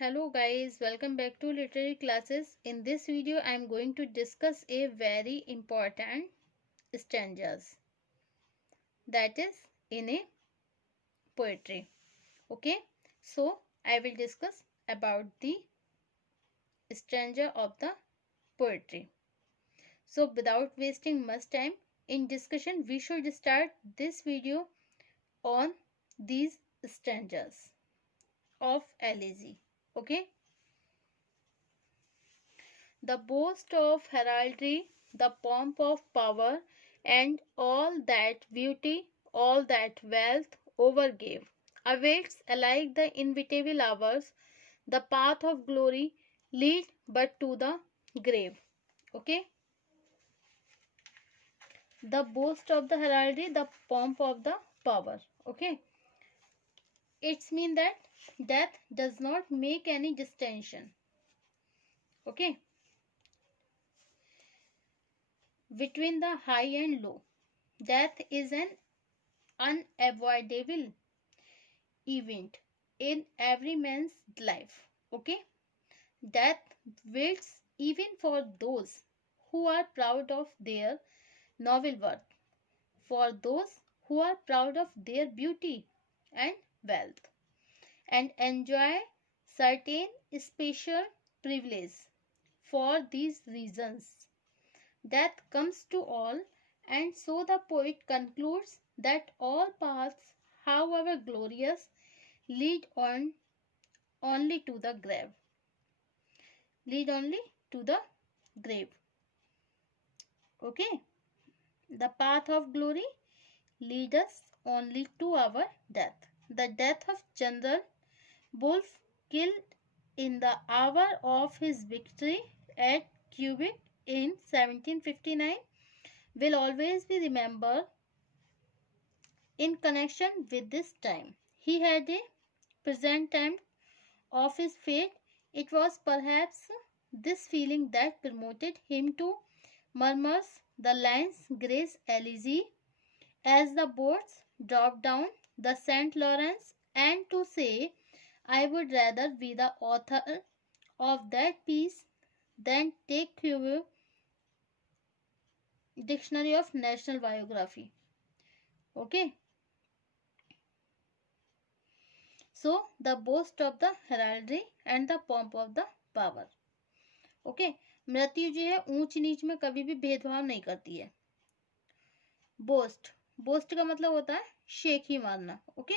Hello guys, welcome back to literary classes. In this video I am going to discuss a very important stanzas, that is in a poetry. Okay, so I will discuss about the stanza of the poetry. So without wasting much time in discussion, we should start this video on these stanzas of Elegy. Okay, the boast of heraldry, the pomp of power, and all that beauty, all that wealth overgave, awaits alike the inevitable hours, the path of glory lead but to the grave. Okay, the boast of the heraldry, the pomp of the power. Okay, it's mean that death does not make any distinction. Okay, between the high and low, death is an unavoidable event in every man's life. Okay, death waits even for those who are proud of their noble worth, for those who are proud of their beauty and wealth, and enjoy certain special privilege. For these reasons, death comes to all, and so the poet concludes that all paths, however glorious, lead on only to the grave. Lead only to the grave. Okay. The path of glory lead us only to our death. The death of General Wolfe, killed in the hour of his victory at Quebec in 1759, will always be remembered in connection with this time. He had a presentiment of his fate. It was perhaps this feeling that promoted him to murmur the lines Grace Elegy as the boats dropped down the St. Lawrence, and to say, I would rather be the author of that piece than take Cuvier Dictionary of National Biography. Okay. So, the boast of the heraldry and the pomp of the power. Okay, मृत्यु जो है ऊंच नीच में कभी भी भेदभाव नहीं करती है. बोस्ट, बोस्ट का मतलब होता है शेख ही मारना. ओके,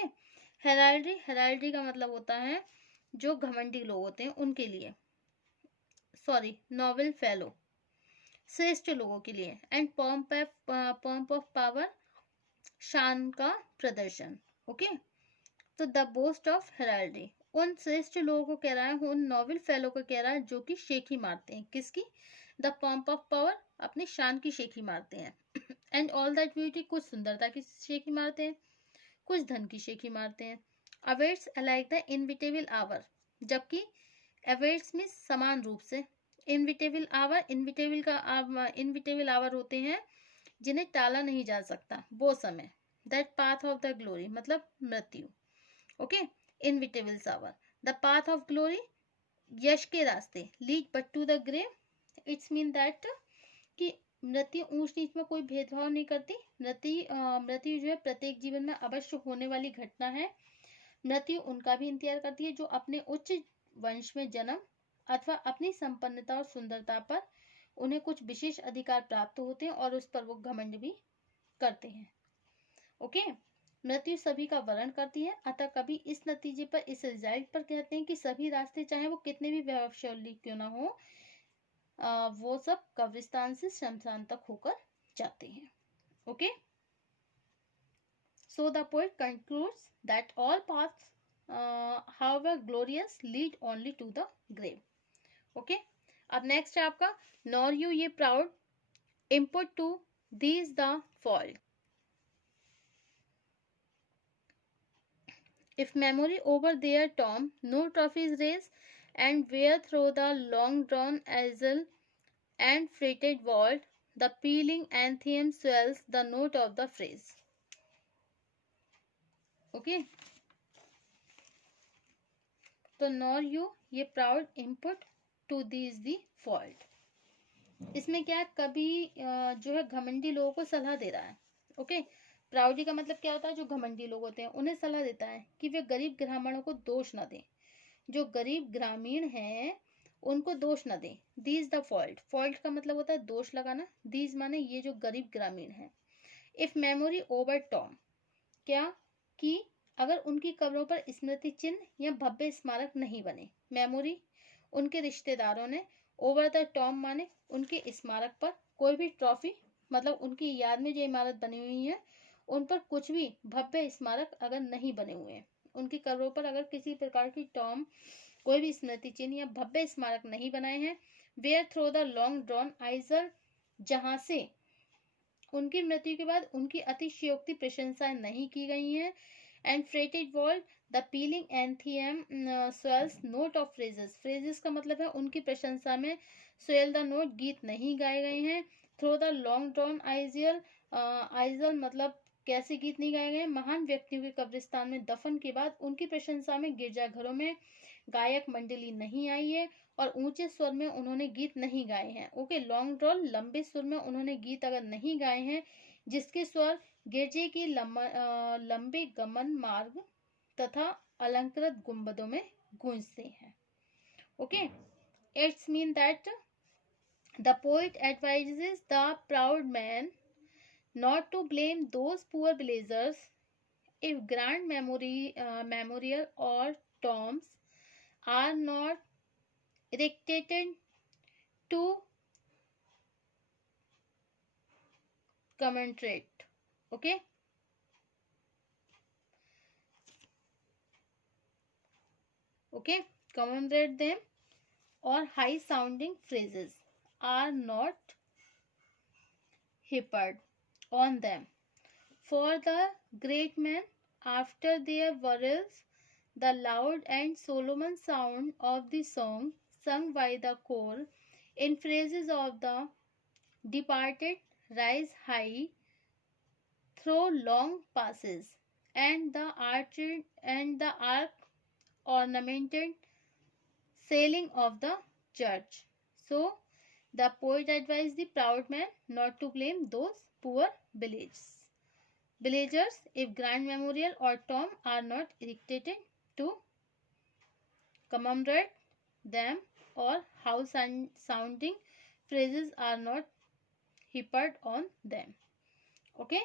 हेराल्ड्री, हेराल्ड्री का मतलब होता है जो घमंडी लोग होते हैं उनके लिए, सॉरी, नोबल फेलो, श्रेष्ठ लोगों के लिए. एंड पॉम्प ऑफ पावर, शान का प्रदर्शन. ओके, तो द बोस्ट ऑफ हेराल्ड्री उन श्रेष्ठ लोगों को कह रहा है, उन नोबल फेलो को कह रहा है जो कि शेखी मारते हैं. किसकी? द पॉम्प ऑफ पावर, अपनी शान की शेखी मारते हैं. एंड ऑल दैट ब्यूटी, कुछ सुंदरता की शेखी मारते हैं, कुछ धन की शेखी मारते हैं. Awaits like the inevitable hour, जबकि अवेट्स में समान रूप से, इनविटेबल आवर, इनविटेबल आवर होते हैं जिन्हें टाला नहीं जा सकता, वो समय. That path of the glory मतलब मृत्यु. Okay, inevitable hour. The path of glory, यश के रास्ते. Lead but to the grave, it's mean that कि मृत्यु ऊंच नीच में कोई भेदभाव नहीं करती. मृत्यु जो है प्रत्येक जीवन में अवश्य होने वाली घटना है. मृत्यु उनका भी इंतजार करती है जो अपने उच्च वंश में जन्म अथवा अपनी संपन्नता और सुंदरता पर उन्हें कुछ विशेष अधिकार प्राप्त होते हैं और उस पर वो घमंड भी करते हैं. ओके, मृत्यु सभी का वर्ण करती है, अतः कभी इस नतीजे पर, इस रिजल्ट पर कहते हैं कि सभी रास्ते चाहे वो कितने भी वैभवशाली क्यों ना हो, वो सब कब्रिस्तान से शमशान तक होकर जाते हैं. Okay, so the poet concludes that all paths, however glorious, lead only to the grave. Okay, अब नेक्स्ट है आपका nor you ye proud impute to these the fault. If memory over their tomb no trophies raise, and where through the long drawn azure and freighted vault the pealing anthem swells the note of the phrase. Okay, तो nor you, ye proud impute to these the fault. इसमें क्या है, कभी जो है घमंडी लोगों को सलाह दे रहा है। ओके, प्राउडी का मतलब क्या होता है, जो घमंडी लोग होते हैं उन्हें सलाह देता है कि वे गरीब ग्रामीणों को दोष न दें, जो गरीब ग्रामीण हैं उनको दोष न दें। दीज द फॉल्ट, फॉल्ट का मतलब होता है दोष लगाना, दीज माने ये जो गरीब ग्रामीण हैं। इफ मेमोरी ओवर टॉम, क्या कि अगर उनकी कब्रों पर स्मृति चिन्ह या भव्य स्मारक नहीं बने। मेमोरी उनके रिश्तेदारों ने, ओवर द टॉम माने उनके स्मारक पर कोई भी ट्रॉफी, मतलब उनकी याद में जो इमारत बनी हुई है उन पर कुछ भी भव्य स्मारक अगर नहीं बने हुए हैं, उनकी कब्रों पर अगर किसी प्रकार की टॉम, कोई भी स्मृति चिन्ह या भव्य स्मारक नहीं बनाए हैं। Where through the long drawn aisle, जहां से उनकी मृत्यु के बाद उनकी अतिशयोक्ति प्रशंसाएं नहीं की गई हैं। And fretted vault the pealing anthem swells note of phrases, phrases का मतलब है उनकी प्रशंसा में स्वेल द नोट, गीत नहीं गाए गए हैं। Through the long drawn aisle, aisle मतलब कैसे गीत नहीं गाए गए। महान व्यक्तियों के कब्रिस्तान में दफन के बाद उनकी प्रशंसा में गिरजाघरों में गायक मंडली नहीं आई है और ऊंचे स्वर में उन्होंने गीत नहीं गाए हैं। ओके, लॉन्ग ड्रॉन लंबे सुर में उन्होंने गीत अगर नहीं गाए हैं जिसके स्वर गिरजे की लंबे गमन मार्ग तथा अलंकृत गुंबदों में गूंजते हैं। Okay, it's mean that the poet advises the proud man not to blame those poor villagers if grand memorial or tombs are not erected to commemorate. Okay, commemorate them, or high sounding phrases are not heaped on them. For the great men, after their burials, the loud and solemn sound of the song sung by the choir in praises of the departed rise high through long passes, and the arc ornamented ceiling of the church. So, the poet advised the proud man not to blame those poor villagers if grand memorial or tomb are not erected to commemorate them, or how sounding phrases are not heaped on them. Okay,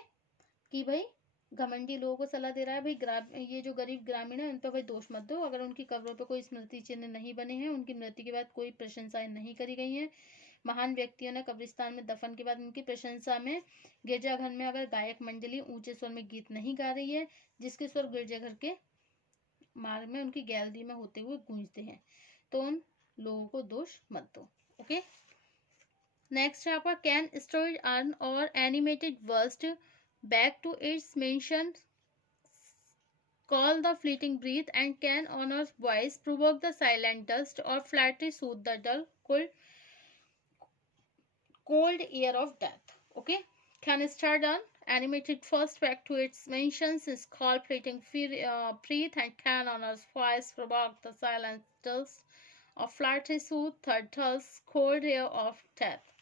कि भाई घमंडी लोगों को सलाह दे रहा है, भाई ये जो गरीब ग्रामीण है उन पर भाई दोष मत दो, अगर उनकी कब्रों पर कोई स्मृति चिन्ह नहीं बने हैं, उनकी मृत्यु के बाद कोई प्रशंसाएं नहीं करी गई हैं, महान व्यक्तियों ने कब्रिस्तान में दफन के बाद उनकी प्रशंसा में गिरजाघर में अगर गायक मंडली ऊंचे स्वर में गीत नहीं गा रही है जिसके स्वर गिरजाघर के मार्ग में उनकी गैलरी में होते हुए गूंजते हैं, तो उन लोगों को दोष मत दो। ओके, नेक्स्ट है आपका कैन स्टोरेज अर्न और animated worst back to its mentioned call the fleeting breath, and can honor's voice provoke the silent dust, or flattery soothe the dull cold air of death. Okay, can start on animated first back to its mentions is called fleeting breath, and can honor's voice provoke the silent dust, or flattery soothe the dull cold air of death.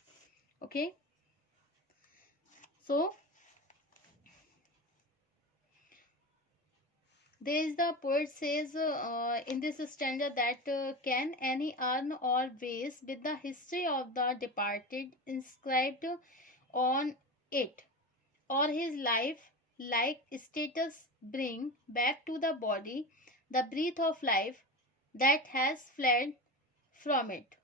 Okay, so there is the poet says in this stanza that can any urn or vase with the history of the departed inscribed on it, or his life like status bring back to the body the breath of life that has fled from it.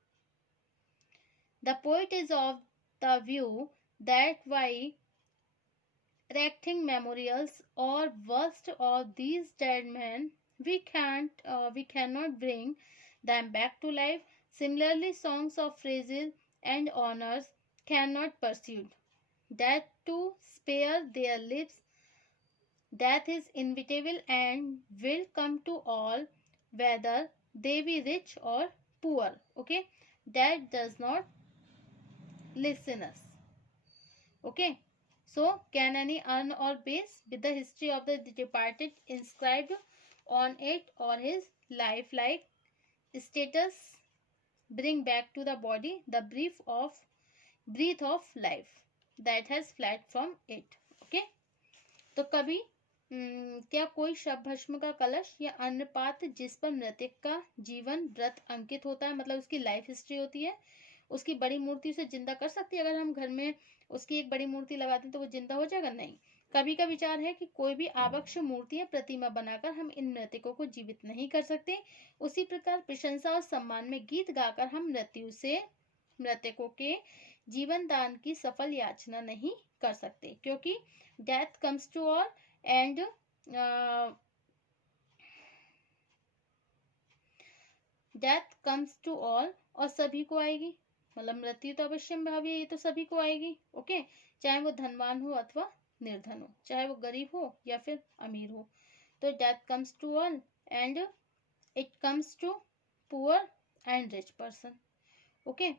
The poet is of the view that by erecting memorials or worst of these dead men, we cannot bring them back to life. Similarly, songs of praises and honors cannot pursue that to spare their lips. Death is inevitable and will come to all, whether they be rich or poor. Okay, that does not listen us. Okay, so can any urn or base with the history of the departed inscribed on it, or his life like status bring back to the body the breath of life that has fled from it. Okay, तो कभी क्या कोई शव भस्म का कलश या अन्य पात्र जिस पर मृतक का जीवन व्रत अंकित होता है, मतलब उसकी लाइफ हिस्ट्री होती है, उसकी बड़ी मूर्ति उसे जिंदा कर सकती है? अगर हम घर में उसकी एक बड़ी मूर्ति लगाते हैं तो वो जिंदा हो जाएगा? नहीं। कभी का विचार है कि कोई भी आवश्य मूर्ति या प्रतिमा बनाकर हम इन मृतकों को जीवित नहीं कर सकते। उसी प्रकार प्रशंसा और सम्मान में गीत गाकर हम मृत्यु से मृतकों के जीवन दान की सफल याचना नहीं कर सकते, क्योंकि death comes to all and death comes to all, और सभी को आएगी, मतलब मृत्यु तो अवश्य भावी है, ये तो सभी को आएगी। ओके, चाहे वो धनवान हो अथवा निर्धन हो, चाहे वो गरीब हो या फिर अमीर हो। तो death comes to all and it comes to poor and rich person. Okay,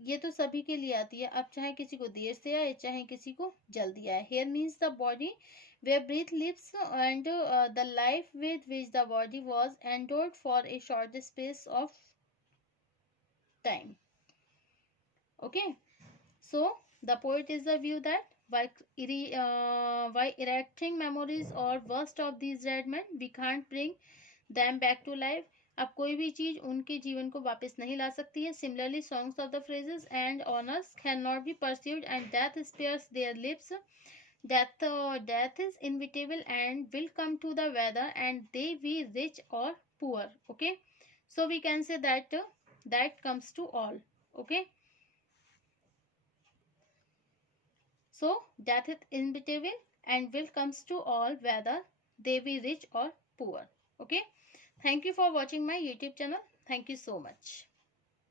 ये तो सभी के लिए आती है। अब चाहे किसी को देर से आए चाहे किसी को जल्दी आए। Here means the body where breath lives and the life with which the body was endured for a short space of time. Okay, so the poet is the view that by erecting memories or worst of these dead men, we can't bring them back to life. अब कोई भी चीज उनके जीवन को वापस नहीं ला सकती है। Similarly, songs of the phrases and honors cannot be pursued, and death spares their lips. Death is inevitable and will come to the whether and they be rich or poor. Okay, so we can say that that comes to all. Okay, so death is inevitable and will comes to all whether they be rich or poor. Okay, thank you for watching my YouTube channel. Thank you so much.